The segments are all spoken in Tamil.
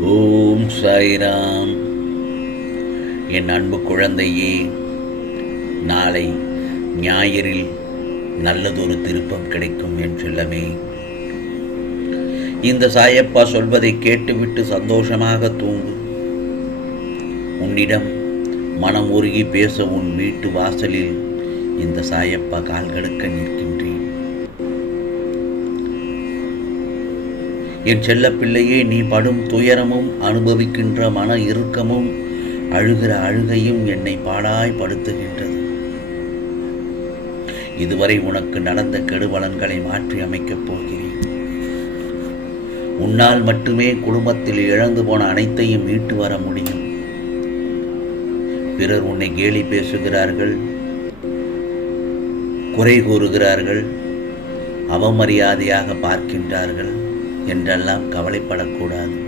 ஓம் சாய்ராம். என் அன்பு குழந்தையே நாளை ஞாயிறில் நல்லதொரு திருப்பம் கிடைக்கும் என் செல்லமே. இந்த சாயப்பா சொல்வதை கேட்டுவிட்டு சந்தோஷமாக தூங்கு. உன்னிடம் மனம் உருகி பேச உன் வீட்டு வாசலில் இந்த சாயப்பா கால்கடுக்க நிற்கின்றேன். என் செல்லப்பிள்ளையே நீ படும் துயரமும் அனுபவிக்கின்ற மன இறுக்கமும் அழுகிற அழுகையும் என்னை பாடாய் படுத்துகின்றது. இதுவரை உனக்கு நடந்த கெடுபலன்களை மாற்றி அமைக்கப் போகிறேன். உன்னால் மட்டுமே குடும்பத்தில் இழந்து போன அனைத்தையும் மீட்டு வர முடியும். பிறர் உன்னை கேலி பேசுகிறார்கள் குறை கூறுகிறார்கள் அவமரியாதையாக பார்க்கின்றார்கள். என்றெல்லாம் கவலைப்படக்கூடாது.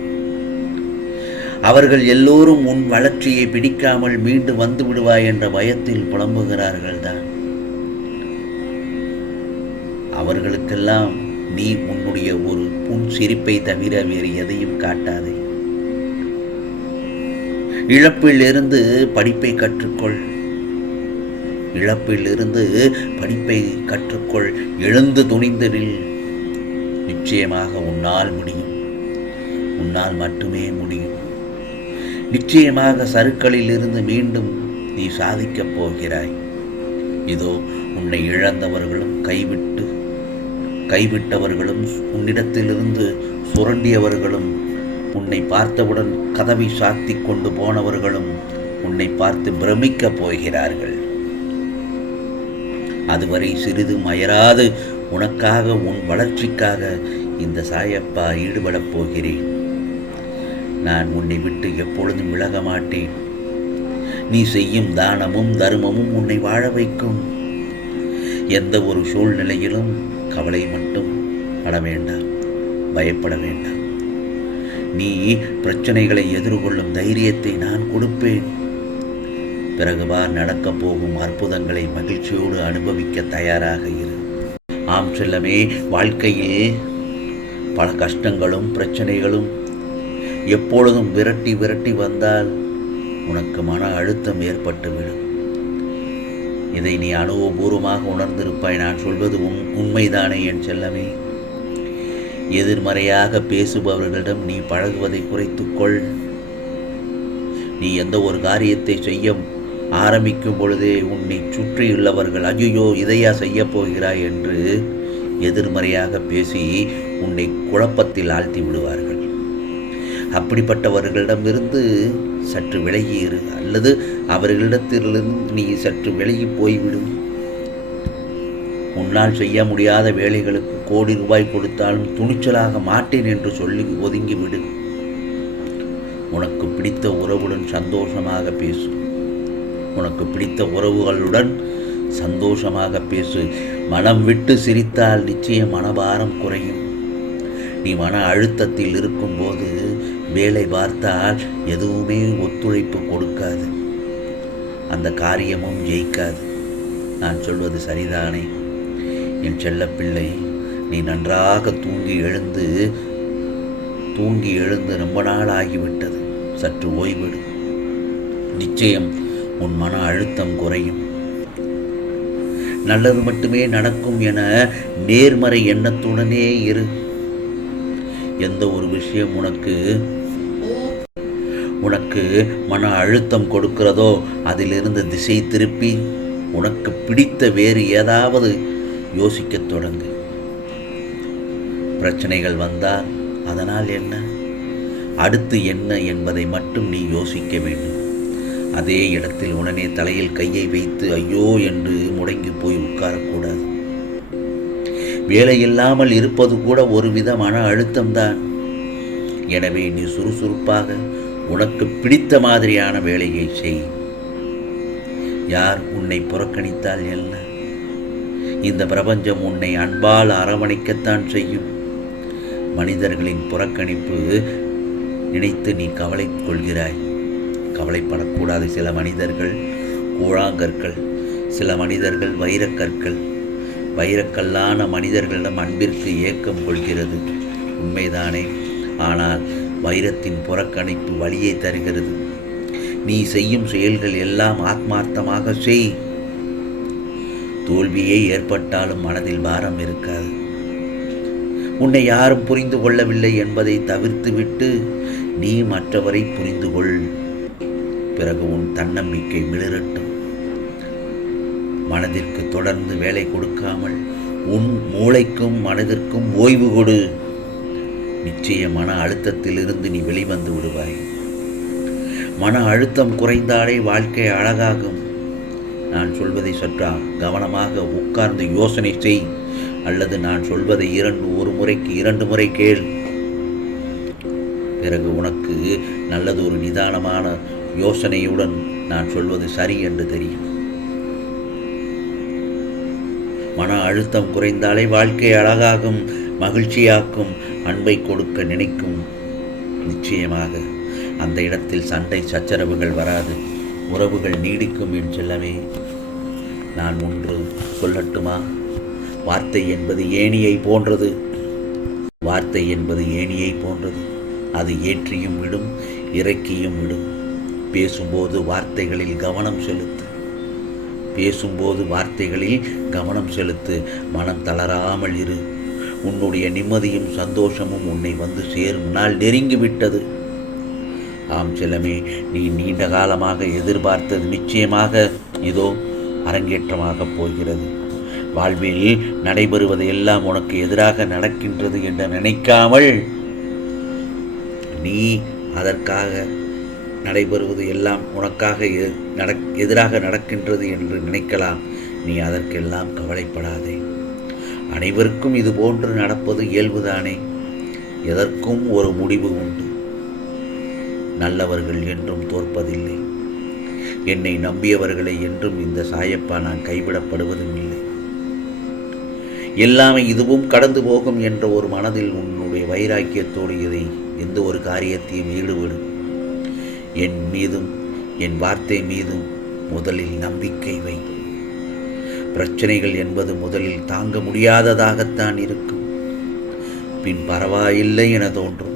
அவர்கள் எல்லோரும் உன் வளர்ச்சியை பிடிக்காமல் மீண்டு வந்து விடுவாய் என்ற பயத்தில் புலம்புகிறார்கள் தான். அவர்களுக்கெல்லாம் நீ உன்னுடைய ஒரு புன் சிரிப்பை தவிர வேறு எதையும் காட்டாதே. இழப்பிலிருந்து படிப்பை கற்றுக்கொள். இழப்பில் இருந்து படிப்பை கற்றுக்கொள். எழுந்து துணிந்ததில் நிச்சயமாக உன்னால் முடியும். உன்னால் மட்டுமே முடியும். நிச்சயமாக சருக்களில் இருந்து மீண்டும் நீ சாதிக்கப் போகிறாய். இதோ உன்னை இழந்தவர்களும் கைவிட்டு கைவிட்டவர்களும் உன்னிடத்திலிருந்து சுரண்டியவர்களும் உன்னை பார்த்தவுடன் கதவை சாத்தி கொண்டு போனவர்களும் உன்னை பார்த்து பிரமிக்கப் போகிறார்கள். அதுவரை சிறிதும் அயராது உனக்காக உன் வளர்ச்சிக்காக இந்த சாயப்பா ஈடுபடப் போகிறேன். நான் உன்னை விட்டு எப்பொழுதும் விலக மாட்டேன். நீ செய்யும் தானமும் தர்மமும் உன்னை வாழ வைக்கும். எந்த ஒரு சூழ்நிலையிலும் கவலை மட்டும் பட வேண்டாம் பயப்பட வேண்டாம். நீ பிரச்சனைகளை எதிர்கொள்ளும் தைரியத்தை நான் கொடுப்பேன். பிறகுவா நடக்கப் போகும் அற்புதங்களை மகிழ்ச்சியோடு அனுபவிக்க தயாராக இரு. ஆம் செல்லமே வாழ்க்கையில் பல கஷ்டங்களும் பிரச்சனைகளும் எப்பொழுதும் விரட்டி விரட்டி வந்தால் உனக்கு மன அழுத்தம் ஏற்பட்டுவிடும். இதை நீ அனுபவபூர்வமாக உணர்ந்திருப்பாய். நான் சொல்வது உன் உண்மைதானே என் செல்லமே. எதிர்மறையாக பேசுபவர்களிடம் நீ பழகுவதை குறைத்துக்கொள். நீ எந்த ஒரு காரியத்தை செய்ய ஆரம்பிக்கும் பொழுதே உன்னை சுற்றியுள்ளவர்கள் ஐயோ இதையா செய்ய போகிறாய்? என்று எதிர்மறையாக பேசி உன்னை குழப்பத்தில் ஆழ்த்தி விடுவார்கள். அப்படிப்பட்டவர்களிடமிருந்து சற்று விலகி இரு அல்லது அவர்களிடத்திலிருந்து நீ சற்று விலகி போய்விடும் உன்னால் செய்ய முடியாத வேலைகளுக்கு கோடி ரூபாய் கொடுத்தாலும் துணிச்சலாக மாட்டேன் என்று சொல்லி ஒதுங்கிவிடு உனக்கு பிடித்த உறவுடன் சந்தோஷமாக பேசும் உனக்கு பிடித்த உறவுகளுடன் சந்தோஷமாக பேசு. மனம் விட்டு சிரித்தால் நிச்சயம் மனபாரம் குறையும். நீ மன அழுத்தத்தில் இருக்கும்போது வேலை பார்த்தால் எதுவுமே ஒத்துழைப்பு கொடுக்காது. அந்த காரியமும் ஜெயிக்காது. நான் சொல்வது சரிதானே? என் செல்லப்பிள்ளை நீ நன்றாக தூங்கி எழுந்து தூங்கி எழுந்து ரொம்ப நாள் ஆகிவிட்டது சற்று ஓய்விடு நிச்சயம் உன் மன அழுத்தம் குறையும். நல்லது மட்டுமே நடக்கும் என நேர்மறை எண்ணத்துடனே இரு. எந்த ஒரு விஷயம் உனக்கு உனக்கு மன அழுத்தம் கொடுக்கிறதோ அதிலிருந்து திசை திருப்பி உனக்கு பிடித்த வேறு ஏதாவது யோசிக்கத் தொடங்கு. பிரச்சனைகள் வந்தால் அதனால் என்ன? அடுத்து என்ன என்பதை மட்டும் நீ யோசிக்க வேண்டும். அதே இடத்தில் உடனே தலையில் கையை வைத்து ஐயோ என்று முடங்கி போய் உட்காரக்கூடாது. வேலை இல்லாமல் இருப்பது கூட ஒரு விதமான அழுத்தம்தான். எனவே நீ சுறுசுறுப்பாக உனக்கு பிடித்த மாதிரியான வேலையை செய். யார் உன்னை புறக்கணித்தால் என்ன? இந்த பிரபஞ்சம் உன்னை அன்பால் அரவணைக்கத்தான் செய்யும். மனிதர்களின் புறக்கணிப்பு நினைத்து நீ கவலை கொள்கிறாய். கவலைப்படக்கூடாது. சில மனிதர்கள் கூழாங்கற்கள் சில மனிதர்கள் வைரக்கற்கள். வைரக்கல்லான மனிதர்களிடம் அன்பிற்கு ஏக்கம் கொள்கிறது. உண்மைதானே? ஆனால் வைரத்தின் புறக்கணிப்பு வழியை தருகிறது. நீ செய்யும் செயல்கள் எல்லாம் ஆத்மார்த்தமாக செய். தோல்வியே ஏற்பட்டாலும் மனதில் பாரம் இருக்காது. உன்னை யாரும் புரிந்து கொள்ளவில்லை என்பதை தவிர்த்துவிட்டு நீ மற்றவரை புரிந்து கொள். பிறகு உன் தன்னம்பிக்கை மிளிரட்டும். மனதிற்கு தொடர்ந்து வேலை கொடுக்காமல் உன் மூளைக்கும் மனதிற்கும் ஓய்வு கொடு. நிச்சய மன அழுத்தத்திலிருந்து நீ வெளிவந்து விடுவாய். மன அழுத்தம் குறைந்தாலே வாழ்க்கை அழகாகும். நான் சொல்வதை சற்றா கவனமாக உட்கார்ந்து யோசனை செய் அல்லது நான் சொல்வதை இரண்டு ஒரு முறைக்கு இரண்டு முறை கேள். பிறகு உனக்கு நல்லது ஒரு நிதானமான யோசனையுடன் நான் சொல்வது சரி என்று தெரியும். மன அழுத்தம் குறைந்தாலே வாழ்க்கை அழகாகும் மகிழ்ச்சியாக்கும் அன்பை கொடுக்க நினைக்கும். நிச்சயமாக அந்த இடத்தில் சண்டை சச்சரவுகள் வராது. உறவுகள் நீடிக்கும் என் செல்லவே. நான் ஒன்று சொல்லட்டுமா? வார்த்தை என்பது ஏணியை போன்றது. வார்த்தை என்பது ஏணியை போன்றது. அது ஏற்றியும் விடும் இறக்கியும் விடும். பேசும்போது வார்த்தைகளில் கவனம் செலுத்து. பேசும்போது வார்த்தைகளில் கவனம் செலுத்து. மனம் தளராமல் இரு. உன்னுடைய நிம்மதியும் சந்தோஷமும் உன்னை வந்து சேரும் நாள் நெருங்கிவிட்டது ஆம் செல்லமே நீ நீண்ட காலமாக எதிர்பார்த்தது நிச்சயமாக இதோ அரங்கேற்றமாகப் போகிறது. வாழ்வில் நடைபெறுவது எல்லாம் உனக்கு எதிராக நடக்கின்றது என்று நினைக்காமல் நீ அதற்காக நடைபெறுவது எல்லாம் உனக்காக எ- நடக் எதிராக நடக்கின்றது என்று நினைக்கலாம். நீ அதற்கெல்லாம் கவலைப்படாதே. அனைவருக்கும் இது போன்று நடப்பது இயல்புதானே. எதற்கும் ஒரு முடிவு உண்டு. நல்லவர்கள் என்றும் தோற்பதில்லை. என்னை நம்பியவர்களை என்றும் இந்த சாயப்பா நான் கைவிடப்படுவதும் இல்லை. எல்லாமே இதுவும் கடந்து போகும் என்ற ஒரு மனதில் உன்னுடைய வைராக்கியத்தோடு இதை எந்த ஒரு காரியத்தையும் ஈடுபடும் என் மீதும் என் வார்த்தை மீதும் முதலில் நம்பிக்கை வை. பிரச்சனைகள் என்பது முதலில் தாங்க முடியாததாகத்தான் இருக்கும். பின் பரவாயில்லை என தோன்றும்.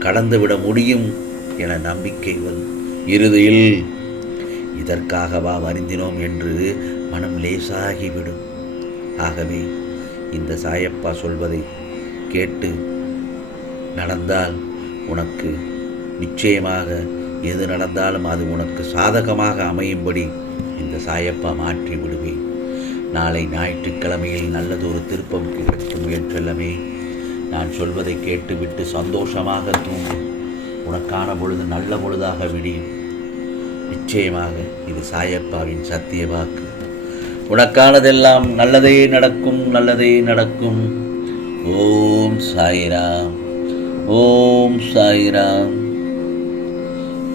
கடந்துவிட முடியும் என நம்பிக்கை வரும். இறுதியில் இதற்காகவா வருந்தினோம்? என்று மனம் லேசாகிவிடும். ஆகவே இந்த சாயப்பா சொல்வதை கேட்டு நடந்தால் உனக்கு நிச்சயமாக எது நடந்தாலும் அது உனக்கு சாதகமாக அமையும்படி இந்த சாயப்பா மாற்றி விடுவேன் நாளை ஞாயிற்றுக்கிழமையில் நல்லதொரு திருப்பம் கிடைக்கும் என்றெல்லாமே நான் சொல்வதை கேட்டுவிட்டு சந்தோஷமாக தூங்கும். உனக்கான பொழுது நல்ல பொழுதாக விடியும். நிச்சயமாக இது சாயப்பாவின் சத்திய வாக்கு. உனக்கானதெல்லாம் நல்லதே நடக்கும் நல்லதே நடக்கும். ஓம் சாய்ராம். ஓம் சாய்ராம்.